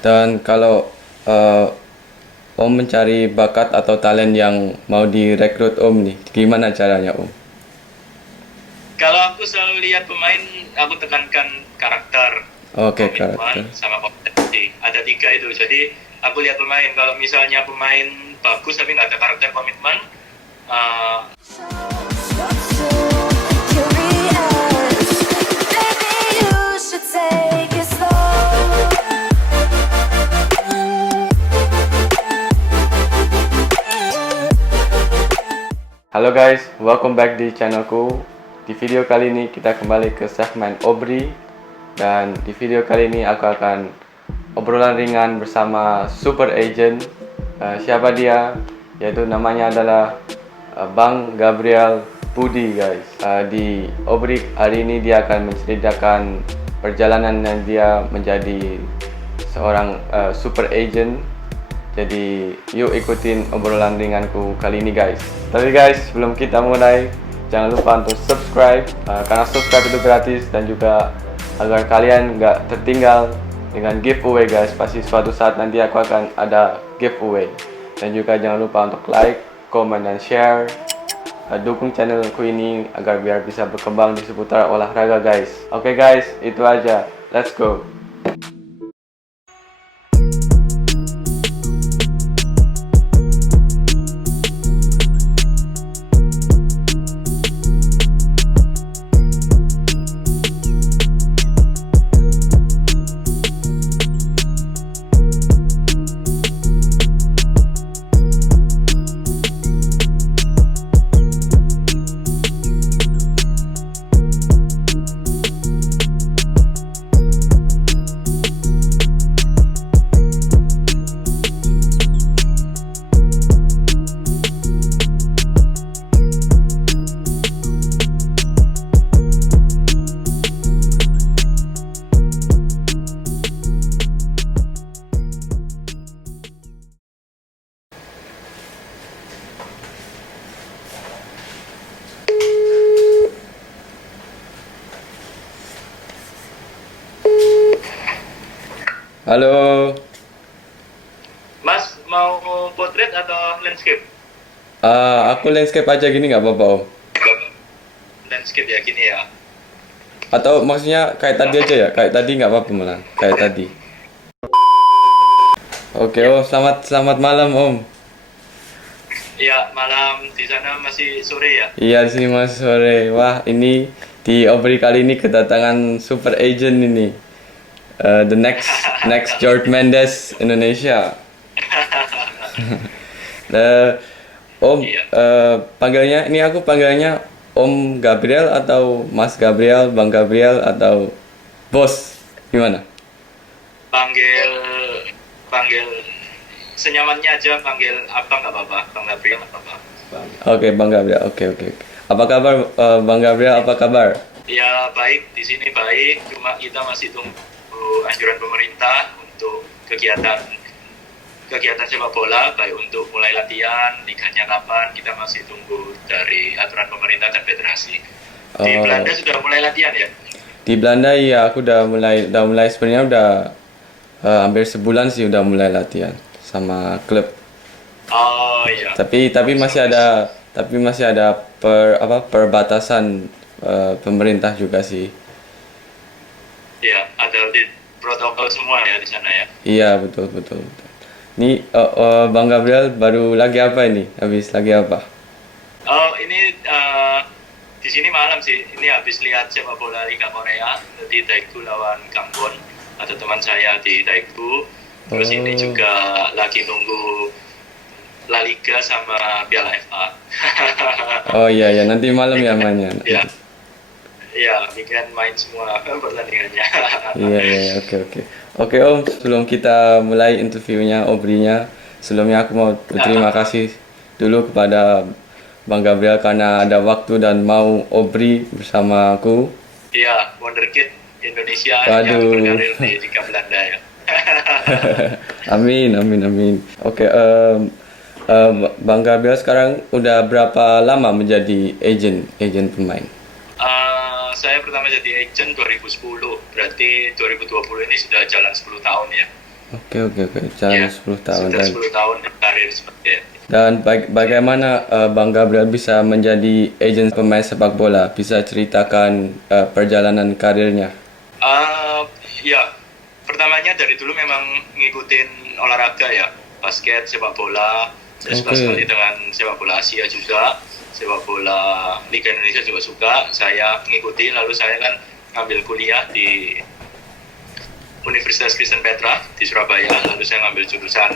Dan kalau uh, Om mencari bakat atau talent yang mau direkrut Om nih, gimana caranya Om? Kalau aku selalu lihat pemain, aku tekankan karakter, Oke, komitmen, karakter. sama kompetensi. Ada tiga itu. Jadi aku lihat pemain. Kalau misalnya pemain bagus tapi nggak ada karakter komitmen, uh, Halo guys, welcome back di channelku. Di video kali ini kita kembali ke segmen Obri. Dan di video kali ini aku akan obrolan ringan bersama super agent. Siapa dia? Yaitu namanya adalah Bang Gabriel Budi guys. Di Obri hari ini dia akan menceritakan perjalanan dia menjadi seorang super agent. Jadi yuk ikutin obrolan ringanku kali ini guys. Tapi guys, sebelum kita mulai, jangan lupa untuk subscribe, karena subscribe itu gratis. Dan juga agar kalian nggak tertinggal dengan giveaway guys. Pasti suatu saat nanti aku akan ada giveaway. Dan juga jangan lupa untuk like, comment, dan share. Dukung channelku ini agar biar bisa berkembang di seputar olahraga guys. Oke guys, itu aja. Let's go. Halo. Mas mau potret atau landscape? Aku landscape aja gini nggak apa-apa Om? Landscape ya gini ya. Atau maksudnya kayak tadi aja ya? Kayak tadi nggak apa-apa malah? Kayak tadi. Oke Ya, Om, selamat malam Om. ya malam di sana masih sore ya. Iya di sini masih sore. Wah ini di Obri kali ini kedatangan super agent ini. The next George Mendes Indonesia. Om, Iya. panggilnya ini aku panggilnya Om Gabriel atau Mas Gabriel, Bang Gabriel atau Bos? Gimana? Panggil panggil senyamannya aja, panggil abang nggak apa-apa, Bang Gabriel nggak apa-apa. Oke, Bang Gabriel. Oke. Apa kabar, Bang Gabriel? Apa kabar? Ya baik, di sini baik, cuma kita masih tunggu anjuran pemerintah untuk kegiatan kegiatan sepak bola, baik untuk mulai latihan, liganya kapan, kita masih tunggu dari aturan pemerintah dan federasi. Di Oh, Belanda sudah mulai latihan ya? di Belanda ya aku udah mulai sebenarnya udah hampir sebulan sih udah mulai latihan sama klub. Oh iya, Tapi bagus masih bagus. ada perbatasan pemerintah juga sih. Ya, ada di protokol semua ya di sana ya. Iya, betul. Ini Bang Gabriel baru lagi apa ini? Habis lagi apa? Oh ini di sini malam sih. Ini habis lihat sepak bola Liga Korea. Jadi Daegu lawan Gangwon. Ada teman saya di Daegu. Terus ini Oh. juga lagi nunggu La Liga sama Piala FA. Oh iya nanti malam ya mainnya. Ya, ya, weekend main semua pertandingannya. Iya, oke. Oke Om, sebelum kita mulai interviewnya, obrinya, sebelumnya aku mau berterima kasih dulu kepada Bang Gabriel karena ada waktu dan mau obri bersama aku. Iya, wonderkid Indonesia yang Waduh, berkarir di Liga Belanda ya. amin. Oke, Bang Gabriel sekarang udah berapa lama menjadi agent pemain? Saya pertama jadi agent 2010, berarti 2020 ini sudah jalan 10 tahun ya. Oke. Jalan Ya, 10 tahun. sudah 10 tahun karir seperti itu. Dan bagaimana Bang Gabriel bisa menjadi agent pemain sepak bola? Bisa ceritakan perjalanan karirnya? Uh, ya, pertamanya dari dulu memang ngikutin olahraga ya, basket, sepak bola. Saya suka sekali Oke. dengan sepak bola Asia juga, sepak bola Liga Indonesia juga suka. Saya mengikuti, lalu saya kan ambil kuliah di Universitas Kristen Petra di Surabaya. Lalu saya ngambil jurusan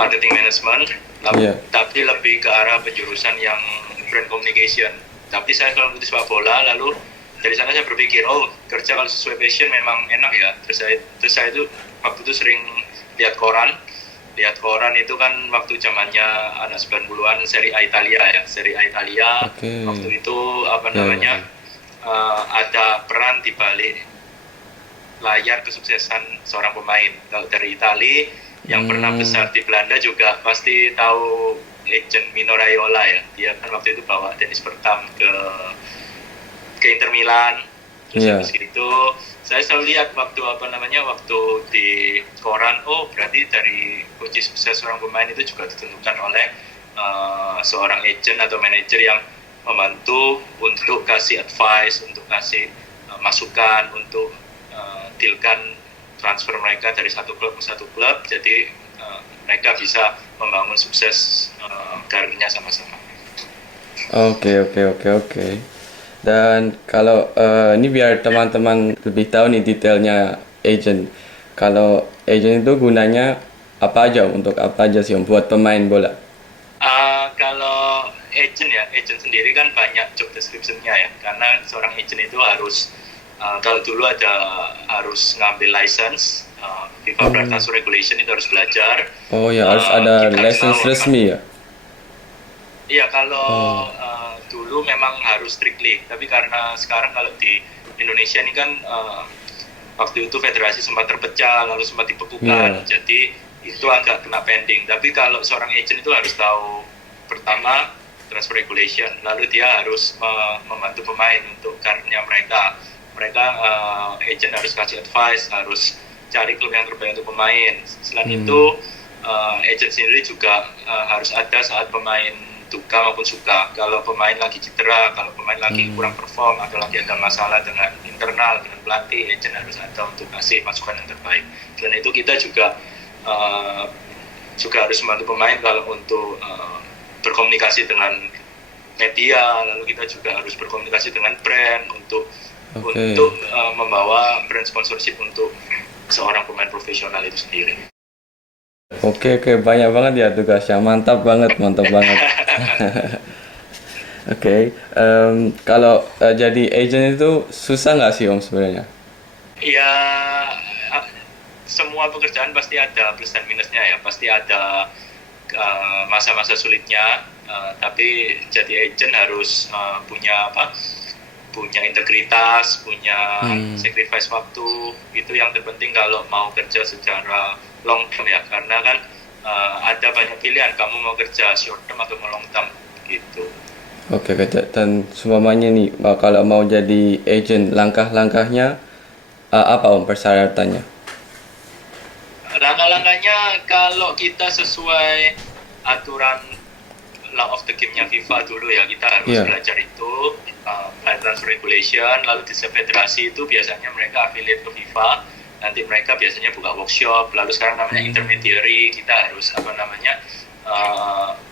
marketing management, Iya. tapi lebih ke arah penjurusan yang brand communication. Tapi saya kalau mengikuti sepak bola, lalu dari sana saya berpikir, oh kerja kalau sesuai passion memang enak ya. Terus saya itu waktu itu sering lihat koran itu kan waktu zamannya anak 90-an seri A Italia ya, seri A Italia. Oke. Waktu itu apa Ya, namanya ada peran di balik layar kesuksesan seorang pemain. Kalau dari Italia yang pernah besar di Belanda juga pasti tahu legend Mino Raiola ya. Dia kan waktu itu bawa Dennis Bergkamp ke Inter Milan. Terus Iya. habis itu saya selalu lihat waktu di koran, oh berarti dari kunci sukses seorang pemain itu juga ditentukan oleh seorang agent atau manajer yang membantu untuk kasih advice, untuk kasih masukan, untuk dealkan transfer mereka dari satu klub ke satu klub, jadi mereka bisa membangun sukses karirnya sama-sama. Oke. Dan kalau ini biar teman-teman lebih tahu nih detailnya agent. Kalau agent itu gunanya apa aja, untuk apa aja sih buat pemain bola? Kalau agent sendiri kan banyak job description-nya ya, karena seorang agent itu harus kalau dulu harus ngambil license, FIFA Brand Transfer Regulation itu harus belajar. Oh ya, harus ada Kita harus license tahu resmi ya? Iya, kalau dulu memang harus strictly, tapi karena sekarang kalau di Indonesia ini kan waktu itu federasi sempat terpecah, lalu sempat dibekukan, jadi itu agak kena pending. Tapi kalau seorang agent itu harus tahu pertama transfer regulation, lalu dia harus membantu pemain untuk karirnya mereka. Agent harus kasih advice, harus cari klub yang terbaik untuk pemain. Selain itu, agent sendiri juga harus ada saat pemain duka maupun suka. Kalau pemain lagi cedera, kalau pemain lagi kurang perform, atau lagi ada masalah dengan internal, dengan pelatih, agent harus ada untuk kasih masukan yang terbaik. Selain itu kita juga harus membantu pemain kalau untuk berkomunikasi dengan media, lalu kita juga harus berkomunikasi dengan brand untuk membawa brand sponsorship untuk seorang pemain profesional itu sendiri. Oke, banyak banget ya tugasnya. Mantap banget. Oke, kalau jadi agent itu susah nggak sih Om sebenarnya? Ya, semua pekerjaan pasti ada plus dan minusnya ya, pasti ada masa-masa sulitnya, tapi jadi agent harus punya integritas, punya sacrifice waktu. Itu yang terpenting kalau mau kerja secara long term ya, karena kan ada banyak pilihan, kamu mau kerja short term atau mau long term gitu. Oke, dan semuanya nih, kalau mau jadi agent, langkah-langkahnya apa Om persyaratannya? Langkah-langkahnya kalau kita sesuai aturan law of the game-nya FIFA dulu ya, kita harus belajar itu transfer regulation, lalu di federasi itu biasanya mereka affiliate ke FIFA, nanti mereka biasanya buka workshop, lalu sekarang namanya intermediary, kita harus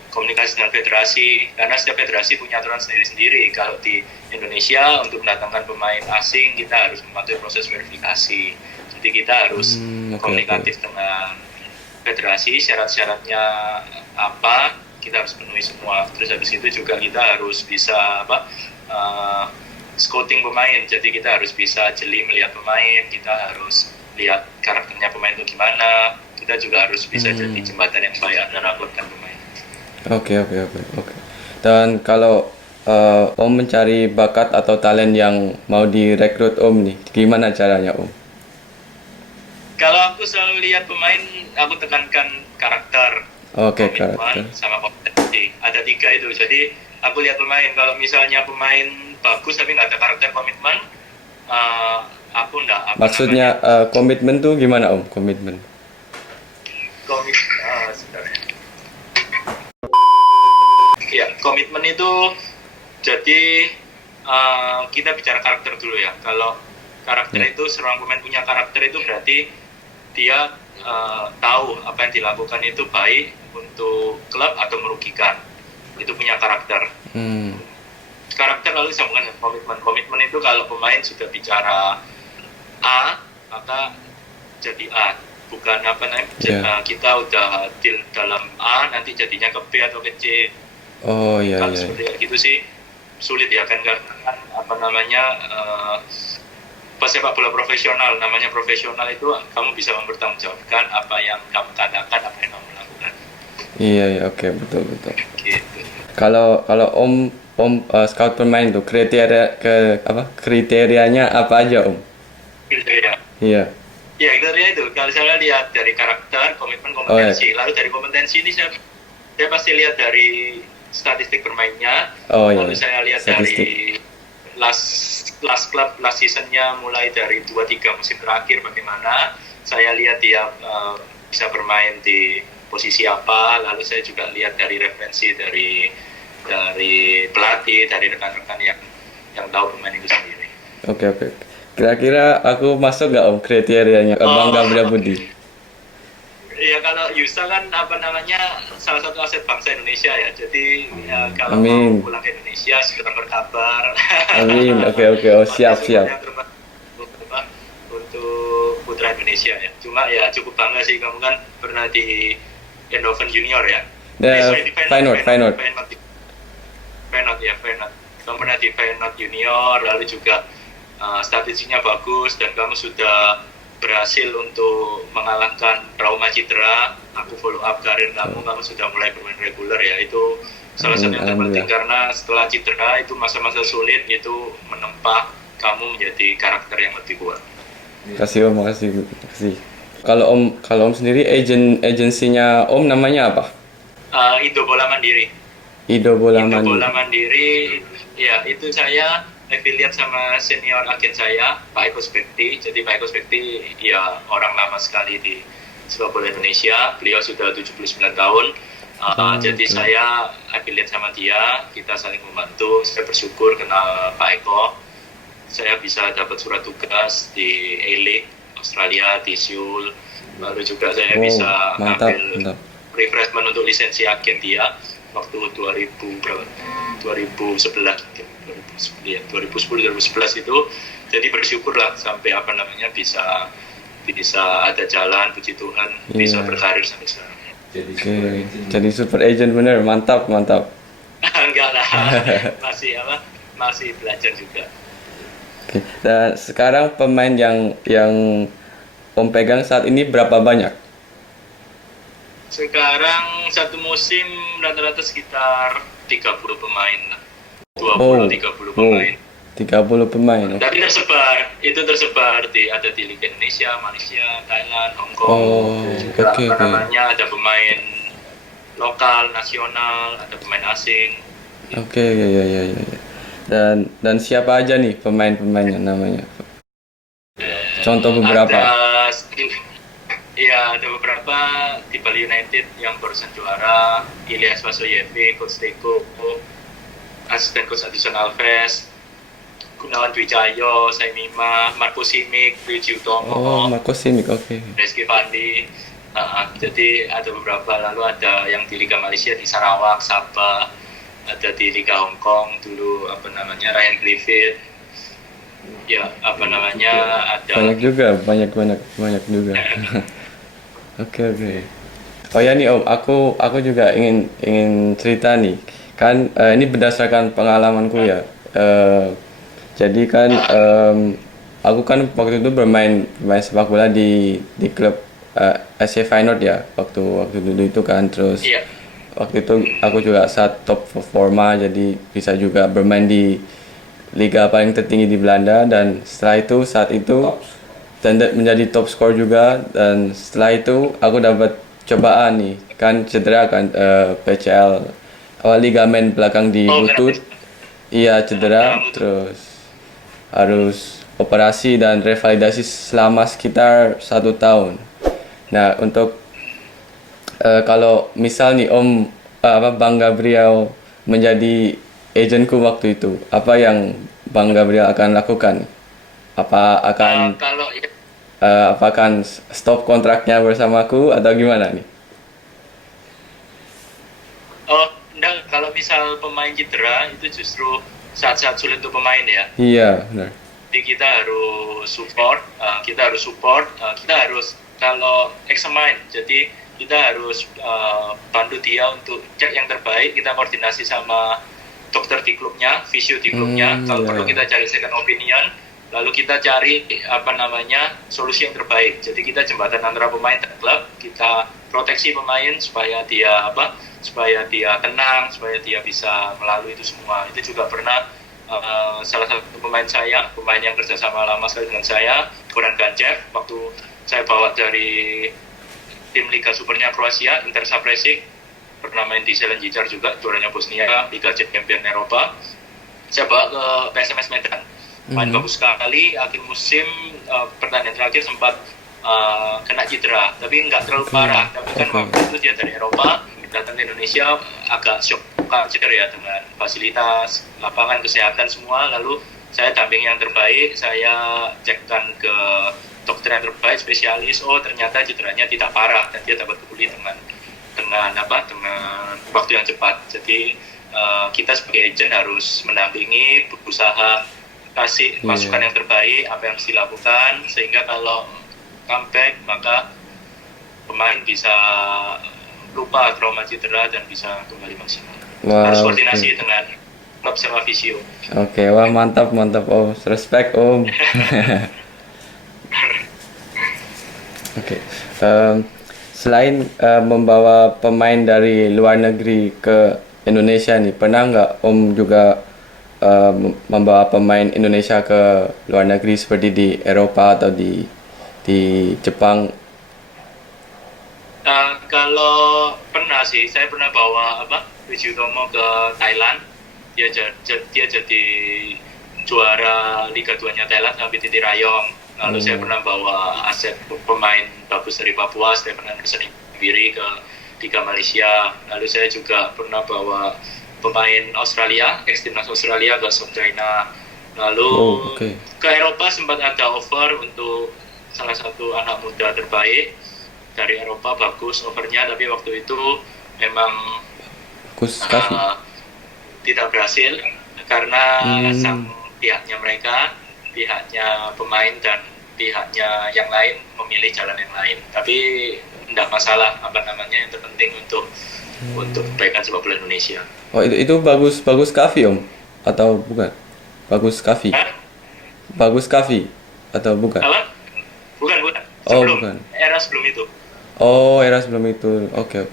komunikasi dengan federasi, karena setiap federasi punya aturan sendiri-sendiri. Kalau di Indonesia untuk mendatangkan pemain asing kita harus mematuhi proses verifikasi, jadi kita harus komunikatif dengan federasi, syarat-syaratnya apa kita harus penuhi semua. Terus habis itu juga kita harus bisa scouting pemain, jadi kita harus bisa jeli melihat pemain, kita harus lihat karakternya pemain itu gimana, kita juga harus bisa jadi jembatan yang baik antara klub dan pemain. Oke. Dan kalau Om mencari bakat atau talent yang mau direkrut Om nih, gimana caranya Om? Kalau aku selalu lihat pemain, aku tekankan karakter, komitmen, sama kompetensi. Ada 3 itu. Jadi aku lihat pemain, kalau misalnya pemain bagus tapi nggak ada karakter, komitmen, aku enggak apa Maksudnya komitmen tuh gimana Om? Komitmen. sebenarnya. Ya, komitmen itu jadi kita bicara karakter dulu ya. Kalau karakter itu seorang pemain punya karakter itu berarti dia tahu apa yang dilakukan itu baik untuk klub atau merugikan. Itu punya karakter. Karakter lalu disambungkan dengan komitmen. Komitmen itu kalau pemain sudah bicara A, maka jadi A. Bukan apa namanya, kita udah deal dalam A, nanti jadinya ke B atau ke C. Oh iya. Kalau seperti itu sih sulit ya kan, karena apa namanya pesepak bola profesional, namanya profesional itu kamu bisa mempertanggungjawabkan apa yang kamu katakan, apa yang kamu lakukan. Iya, oke, betul. Gitu. Kalau Om scout pemain tuh kriterianya apa aja Om? Kriteria. Iya. Ya, kriteria itu kalau saya lihat dari karakter, komitmen, kompetensi. Lalu dari kompetensi ini saya pasti lihat dari statistik bermainnya. Lalu saya lihat dari last club, last seasonnya mulai dari 2-3 musim terakhir bagaimana. Saya lihat dia bisa bermain di posisi apa. Lalu saya juga lihat dari referensi dari pelatih, dari rekan-rekan yang tahu pemain itu sendiri. Oke. Kira-kira aku masuk nggak Om kriterianya Bang Gabriel Budi? Iya, kalau Yusa kan apa namanya salah satu aset bangsa Indonesia ya. Jadi kalau Amin. mau pulang ke Indonesia segera berkabar. Amin. Oke. Oh, siap. Untuk putra Indonesia ya. Cuma ya cukup bangga sih, kamu kan pernah di Eindhoven Junior ya. Feyenoord. Feyenoord. Kamu pernah di Feyenoord Junior, lalu juga statistiknya bagus dan kamu sudah berhasil untuk mengalahkan trauma cedera. Aku follow up karir kamu sudah mulai bermain reguler ya. Itu salah satu yang terpenting karena setelah cedera itu masa-masa sulit itu menempa kamu menjadi karakter yang lebih kuat. Kasih Om, makasih. Kalau Om sendiri agensinya Om namanya apa? Indo Bola Mandiri. Indo Bola Mandiri. Ya, itu saya affiliate sama senior agen saya, Pak Eko Spekti. Jadi Pak Eko Spekti ya orang lama sekali di sepak bola Indonesia. Beliau sudah 79 tahun. Jadi saya affiliate sama dia, kita saling membantu. Saya bersyukur kenal Pak Eko. Saya bisa dapat surat tugas di A-League Australia, di Seoul. Lalu juga saya bisa ambil refreshment untuk lisensi agen dia waktu 2011 itu. Jadi bersyukurlah sampai apa namanya bisa ada jalan, puji Tuhan, bisa berkarir sampai sekarang. Jadi super agent bener, mantap. Enggak lah, masih belajar juga. Dan sekarang pemain yang Om pegang saat ini berapa banyak? Sekarang satu musim rata-rata sekitar 30 pemain lah. 20-30 pemain. 30 pemain. Tapi tersebar ada di Liga Indonesia, Malaysia, Thailand, Hong Kong. Juga ada pemain lokal, nasional, ada pemain asing. Oke. Dan siapa aja nih pemain-pemainnya namanya? Contoh beberapa. Ada beberapa di Bali United yang barusan juara, Ilyas Vasoyevi, Coach Teko, asisten Coach Adison Alves, Gunawan Dwi Cahyo, Saimima, Marco Simic, Ryuji Utomo. Marco Simic, oke. Rizky Fandi. Jadi ada beberapa, lalu ada yang di Liga Malaysia di Sarawak, Sabah, ada di Liga Hong Kong dulu Ryan Griffith. Ya, ada banyak juga. Oke. Oh ya nih Om, aku juga ingin cerita nih. Kan ini berdasarkan pengalamanku ya. Jadi kan aku kan waktu itu bermain sepak bola di klub SC Feyenoord ya waktu dulu itu kan. Terus waktu itu aku juga saat top performa, jadi bisa juga bermain di liga paling tertinggi di Belanda. Dan setelah itu saat itu menjadi top skor juga. Dan setelah itu aku dapat cobaan nih, kan cedera kan, PCL ligamen belakang di lutut. Iya, cedera, terus harus operasi dan revalidasi selama sekitar 1 tahun. Nah, untuk kalau misal nih Om Bang Gabriel menjadi agenku waktu itu, apa yang Bang Gabriel akan lakukan? Apa akan Kalau ya, apa akan stop kontraknya bersamaku atau gimana nih? enggak, kalau misal pemain cedera itu justru saat-saat sulit untuk pemain ya. Iya, benar. Jadi kita harus support, kita harus kalau examine, jadi kita harus bantu dia untuk cek yang terbaik. Kita koordinasi sama dokter di klubnya, fisio di klubnya. Kalau Iya. perlu kita cari second opinion, lalu kita cari solusi yang terbaik. Jadi kita jembatan antara pemain dan klub, kita proteksi pemain supaya dia tenang, supaya dia bisa melalui itu semua. Itu juga pernah salah satu pemain yang kerja sama lama sekali dengan saya, Goran Gancev, waktu saya bawa dari tim Liga Supernya Kroasia, Inter Zapresic, pernah main di Selenjicar juga, juaranya Bosnia, Liga Champion Eropa. Saya bawa ke PSMS Medan, main bagus sekali. Akhir musim pertandingan terakhir sempat kena cedera, tapi nggak terlalu parah. Tapi kan waktu itu dia dari Eropa datang ke Indonesia agak shock culture ya, dengan fasilitas, lapangan, kesehatan semua. Lalu saya damping yang terbaik, saya cekkan ke dokter yang terbaik, spesialis. Oh, ternyata cederanya tidak parah dan dia dapat pulih dengan waktu yang cepat. Jadi kita sebagai agent harus mendampingi, berusaha kasih masukan yang terbaik, apa yang harus dilakukan, sehingga kalau comeback maka pemain bisa lupa trauma cedera dan bisa kembali maksimal. Harus koordinasi dengan klub sama visio. Oke, wah mantap Om, respect Om. Oke, selain membawa pemain dari luar negeri ke Indonesia nih, pernah nggak Om juga membawa pemain Indonesia ke luar negeri seperti di Eropa atau di Jepang? Kalau pernah sih, saya pernah bawa Wiji Utomo ke Thailand. Dia jadi juara Liga 2-nya Thailand sampai Titi Rayong. Lalu saya pernah bawa aset pemain bagus dari Papua, saya pernah kesini Biri ke Liga Malaysia. Lalu saya juga pernah bawa pemain Australia, ex-timnas Australia ke South China. Lalu ke Eropa sempat ada offer untuk salah satu anak muda terbaik dari Eropa, bagus offernya, tapi waktu itu memang tidak berhasil karena sang pihaknya pemain dan pihaknya yang lain memilih jalan yang lain. Tapi tidak masalah, yang terpenting untuk kebaikan sepak bola Indonesia. Oh, itu bagus Kavi Om atau bukan? Bagus Kavi. Bagus Kavi atau bukan? Apa? Bukan. Bukan. Era sebelum itu. Oh, era sebelum itu. Oke.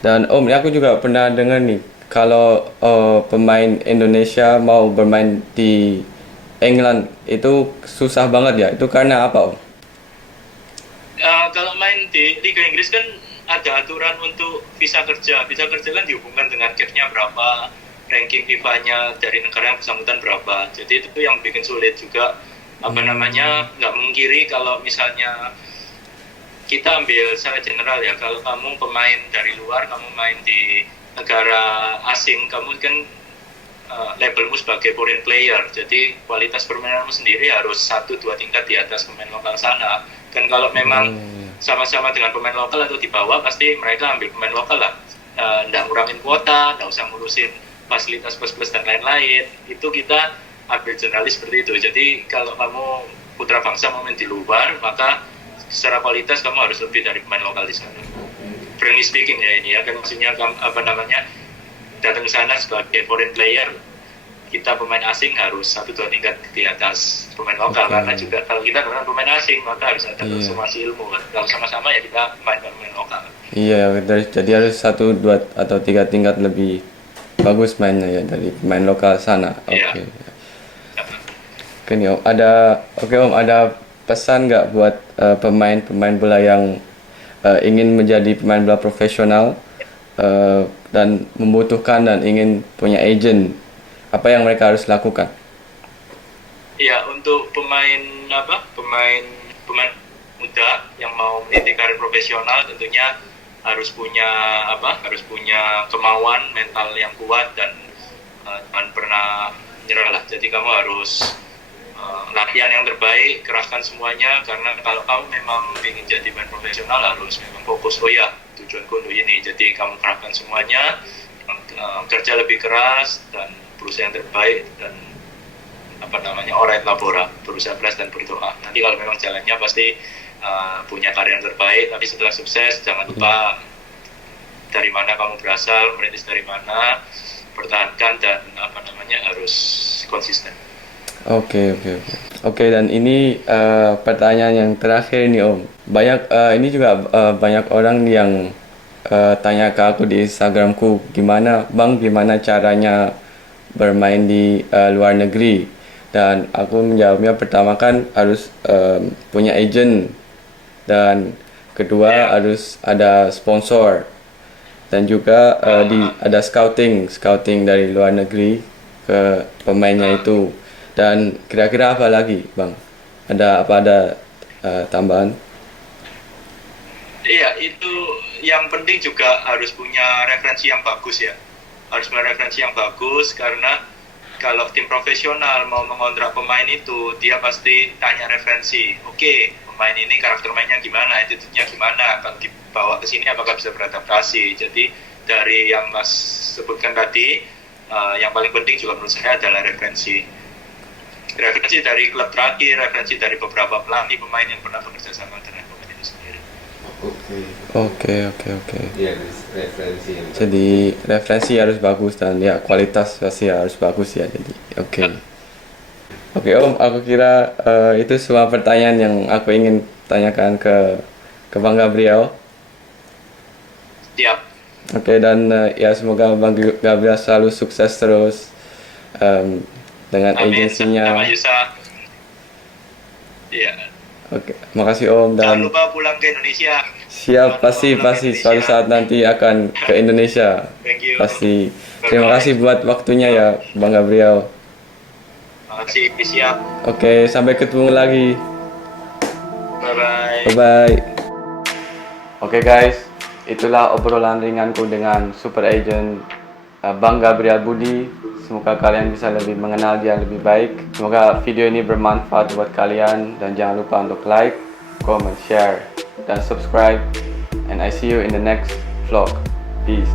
Dan Om, ini aku juga pernah dengar nih, kalau pemain Indonesia mau bermain di England itu susah banget ya. Itu karena apa Om? Kalau main di Liga Inggris kan ada aturan untuk visa kerja. Visa kerja kan dihubungkan dengan cap-nya berapa, ranking FIFA-nya dari negara yang bersangkutan berapa. Jadi itu yang bikin sulit juga. Nggak mengkiri kalau misalnya kita ambil secara general ya, kalau kamu pemain dari luar, kamu main di negara asing, kamu kan labelmu sebagai foreign player, jadi kualitas permainanmu sendiri harus 1-2 tingkat di atas pemain lokal sana. Dan kalau memang sama-sama dengan pemain lokal atau di bawah, pasti mereka ambil pemain lokal lah, nggak ngurangin kuota, nggak usah ngurusin fasilitas plus-plus dan lain-lain. Itu kita ambil generalis seperti itu. Jadi kalau kamu putra bangsa mau main di luar, maka secara kualitas kamu harus lebih dari pemain lokal di sana. Frankly speaking ya ini ya, kan maksudnya datang ke sana sebagai foreign player, kita pemain asing harus 1-2 tingkat di atas pemain lokal. Karena juga kalau kita dengan pemain asing maka harus ada transformasi ilmu kan. Kalau sama-sama ya kita main pemain lokal. Iya, jadi harus 1-2 atau 3 tingkat lebih bagus mainnya ya dari pemain lokal sana. Oke. Oke nih Om, ada pesan nggak buat pemain bola yang ingin menjadi pemain bola profesional dan membutuhkan dan ingin punya agent, apa yang mereka harus lakukan? Ya, untuk pemain muda yang mau meniti karir profesional tentunya harus punya kemauan mental yang kuat dan jangan pernah menyerah lah. Jadi kamu harus latihan yang terbaik, kerahkan semuanya, karena kalau kamu memang ingin jadi pemain profesional harus memang fokus, oh ya tujuanku untuk ini. Jadi kamu kerahkan semuanya, kerja lebih keras dan berusaha yang terbaik, dan orat labora, berusaha keras dan berdoa. Nanti kalau memang jalannya pasti punya karya yang terbaik. Tapi setelah sukses jangan lupa dari mana kamu berasal, merintis dari mana, pertahankan dan harus konsisten. Oke, dan ini pertanyaan yang terakhir nih Om. Ini juga banyak orang yang tanya ke aku di Instagramku, gimana caranya bermain di luar negeri. Dan aku menjawabnya, pertama kan harus punya agent, dan kedua harus ada sponsor, dan juga ada scouting dari luar negeri ke pemainnya itu. Dan kira-kira apa lagi, Bang? Ada tambahan? Iya, itu yang penting juga harus punya referensi yang bagus ya. Harus punya referensi yang bagus, karena kalau tim profesional mau mengontrak pemain itu, dia pasti tanya referensi. Oke, pemain ini karakter mainnya gimana, attitude-nya gimana, kalau dibawa ke sini apakah bisa beradaptasi. Jadi dari yang Mas sebutkan tadi, yang paling penting juga menurut saya adalah referensi dari klub terakhir, referensi dari beberapa pelatih pemain yang pernah bekerja sama dengan pemain itu sendiri. Oke. Ya, referensi yang Jadi referensi harus bagus, dan ya kualitas pasti harus bagus ya. Jadi Oke Om, aku kira itu semua pertanyaan yang aku ingin tanyakan ke Bang Gabriel. Siap. Oke, dan ya semoga Bang Gabriel selalu sukses terus dengan agensinya. Sama Yusa. Iya. Oke, makasih Om, Jangan dan lupa pulang ke Indonesia. siap, pasti suatu saat nanti akan ke Indonesia. Thank you. Pasti. Terima kasih buat waktunya ya Bang Gabriel. Makasih, siap. Oke, sampai ketemu lagi. Bye-bye. Bye-bye. Oke guys, itulah obrolan ringanku dengan super agent Bang Gabriel Budi. Semoga kalian bisa lebih mengenal dia lebih baik. Semoga video ini bermanfaat buat kalian, dan jangan lupa untuk like, comment, share, dan subscribe. And I see you in the next vlog. Peace.